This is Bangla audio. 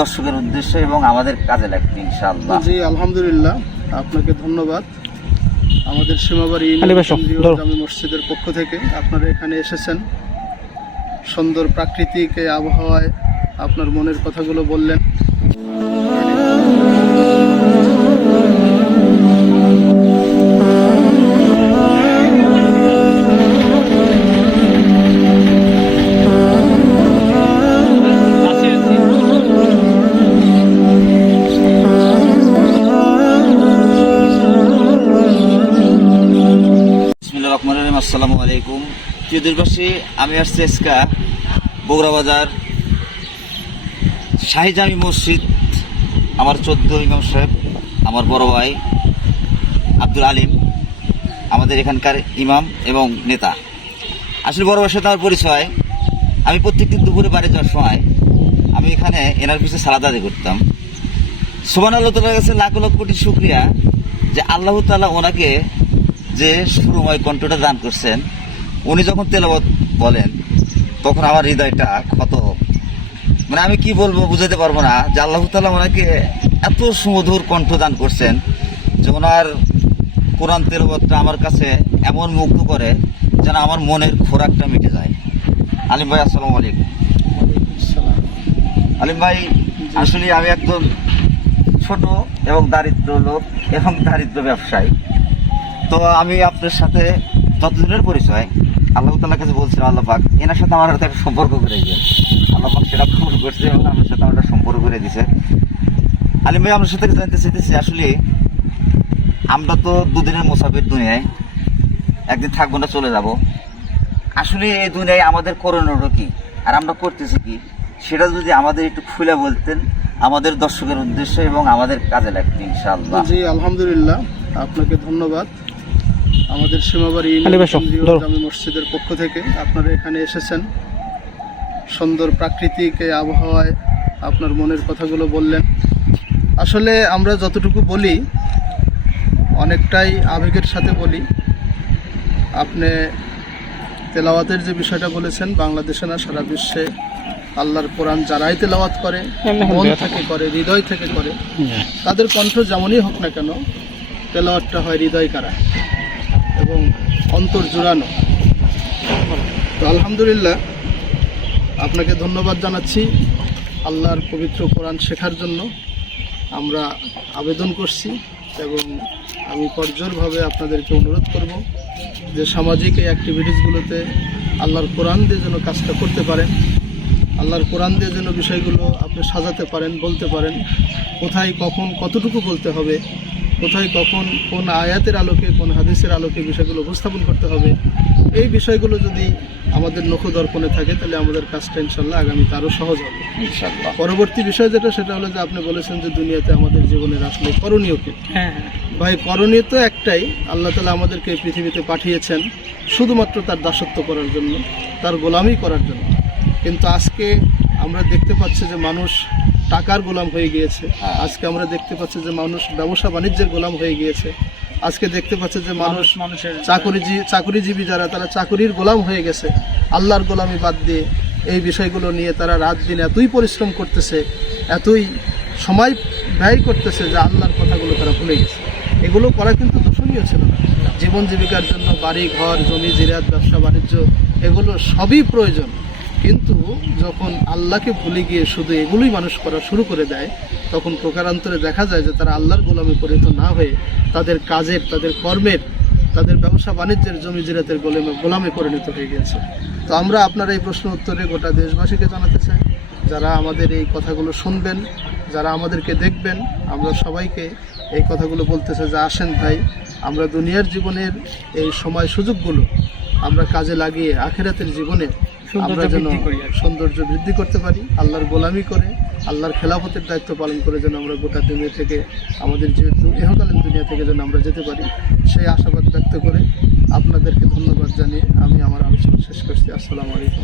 দর্শকের উদ্দেশ্যে এবং আমাদের কাজে লাগবে ইনশাআল্লাহ। জি আলহামদুলিল্লাহ, আপনাকে ধন্যবাদ। আমাদের সীমাবাড়ি জামি মসজিদের পক্ষ থেকে আপনারা এখানে এসেছেন, সুন্দর প্রাকৃতিক এই আবহাওয়ায় আপনার মনের কথাগুলো বললেন। আসসালামু আলাইকুম প্রিয় দেশবাসী, আমি আসছি আজকে বগুড়া বাজার শাহী জামি মসজিদ। আমার 14 ইমাম সাহেব, আমার বড় ভাই আব্দুল আলিম আমাদের এখানকার ইমাম এবং নেতা। আসলে বড় ভাইয়ের সাথে আমার পরিচয়, আমি প্রত্যেকদিন দুপুরে বাড়ি যাওয়ার সময় আমি এখানে এনার পিছনে সালাত আদায় করতাম। সুবহানাল্লাহ, তাআলার কাছে লাখ লক্ষ কোটি শুকরিয়া যে আল্লাহ তাআলা ওনাকে যে সুরময় কণ্ঠটা দান করছেন। উনি যখন তেলাওয়াত বলেন তখন আমার হৃদয়টা ক্ষত, মানে আমি কি বলবো বুঝাতে পারবো না যে আল্লাহ তাআলা ওনাকে এত সুমধুর কণ্ঠ দান করছেন যে ওনার কোরআন তেলাওয়াতটা আমার কাছে এমন মুগ্ধ করে যেন আমার মনের খোরাকটা মিটে যায়। আলিম ভাই আসসালামু আলাইকুম। আলিম ভাই, আসলে আমি একজন ছোট এবং দারিদ্র লোক এবং দারিদ্র ব্যবসায়ী। তো আমি আপনার সাথে যতদিনের পরিচয় আল্লাহ তাআলার কাছে বলছিলাম, আল্লাহ পাক এনার সাথে আমার একটা সম্পর্ক করে দিয়েছে। আল্লাহ পাক সেটা কবুল করছে এবং আমার সাথে আমার একটা সম্পর্ক করে দিয়েছে। আলিম ভাই, আপনার সাথে জানতে চাইতেছি, আসলে আমরা তো দুদিনের মুসাফির দুনিয়ায়, একদিন থাকবো না, চলে যাব। আসলে এই দুনিয়ায় আমাদের করণীয় কি আর আমরা করতেছি কি, সেটা যদি আমাদের একটু খুলে বলতেন আমাদের দর্শকের উদ্দেশ্যে এবং আমাদের কাজে লাগবে ইনশাআল্লাহ। জি আলহামদুলিল্লাহ, আপনাকে ধন্যবাদ। আমাদের সীমাবাড়ি জামি মসজিদের পক্ষ থেকে আপনারা এখানে এসেছেন, সুন্দর প্রাকৃতিক এই আবহাওয়ায় আপনার মনের কথাগুলো বললেন। আসলে আমরা যতটুকু বলি অনেকটাই আবেগের সাথে বলি। আপনি তেলাওয়াতের যে বিষয়টা বলেছেন, বাংলাদেশে না সারা বিশ্বে আল্লাহর কোরআন যারাই তেলাওয়াত করে, মন থেকে করে, হৃদয় থেকে করে, তাদের কণ্ঠ যেমনই হোক না কেন, তেলাওয়াতটা হয় হৃদয় কারা এবং অন্তর জোড়ানো। তো আলহামদুলিল্লাহ, আপনাকে ধন্যবাদ জানাচ্ছি। আল্লাহর পবিত্র কোরআন শেখার জন্য আমরা আবেদন করছি এবং আমি করজোরভাবে আপনাদেরকে অনুরোধ করব যে সামাজিক এই অ্যাক্টিভিটিসগুলোতে আল্লাহর কোরআন দিয়ে যেন কাজটা করতে পারেন, আল্লাহর কোরআন দিয়ে যেন বিষয়গুলো আপনি সাজাতে পারেন, বলতে পারেন, কোথায় কখন কতটুকু বলতে হবে, কোথায় কখন কোন আয়াতের আলোকে কোন হাদিসের আলোকে বিষয়গুলো উপস্থাপন করতে হবে। এই বিষয়গুলো যদি আমাদের নখদর্পণে থাকে তাহলে আমাদের কাজটা ইনশাল্লাহ আগামীতে আরও সহজ হবে ইনশাল্লাহ। পরবর্তী বিষয় সেটা হলো যে আপনি বলেছেন যে দুনিয়াতে আমাদের জীবনের আসলে করণীয় কি। ভাই, করণীয় তো একটাই, আল্লাহ তাআলা আমাদেরকে এই পৃথিবীতে পাঠিয়েছেন শুধুমাত্র তার দাসত্ব করার জন্য, তার গোলামি করার জন্য। কিন্তু আজকে আমরা দেখতে পাচ্ছি যে মানুষ টাকার গোলাম হয়ে গিয়েছে। আজকে আমরা দেখতে পাচ্ছি যে মানুষ ব্যবসা বাণিজ্যের গোলাম হয়ে গিয়েছে। আজকে দেখতে পাচ্ছে যে মানুষের চাকরিজীবী যারা, তারা চাকরির গোলাম হয়ে গেছে। আল্লাহর গোলামি বাদ দিয়ে এই বিষয়গুলো নিয়ে তারা রাত দিন এতই পরিশ্রম করতেছে, এতই সময় ব্যয় করতেছে যে আল্লাহর কথাগুলো তারা ভুলে গেছে। এগুলো করা কিন্তু দোষণীয় ছিল না। জীবন জীবিকার জন্য বাড়ি ঘর জমি জিরাত ব্যবসা বাণিজ্য এগুলো সবই প্রয়োজন, কিন্তু যখন আল্লাহকে ভুলে গিয়ে শুধু এগুলোই মানুষ করা শুরু করে দেয়, তখন প্রকারান্তরে দেখা যায় যে তারা আল্লাহর গোলামে পরিণত না হয়ে তাদের কাজের, তাদের কর্মের, তাদের ব্যবসা বাণিজ্যের, জমি জিরাতের গোলামে পরিণত হয়ে গেছে। তো আমরা আপনার এই প্রশ্ন উত্তরে গোটা দেশবাসীকে জানাতে চাই, যারা আমাদের এই কথাগুলো শুনবেন, যারা আমাদেরকে দেখবেন, আমরা সবাইকে এই কথাগুলো বলতে চাই যে আসেন ভাই, আমরা দুনিয়ার জীবনের এই সময় সুযোগগুলো আমরা কাজে লাগিয়ে আখিরাতের জীবনে আমরা যেন সৌন্দর্য বৃদ্ধি করতে পারি, আল্লাহর গোলামি করে, আল্লাহর খেলাফতের দায়িত্ব পালন করে যেন আমরা গোটা দুনিয়া থেকে, আমাদের যে ইহকালীন দুনিয়া থেকে যেন আমরা যেতে পারি, সেই আশাবাদ ব্যক্ত করে আপনাদেরকে ধন্যবাদ জানিয়ে আমি আমার আলোচনা শেষ করছি। আসসালামু আলাইকুম।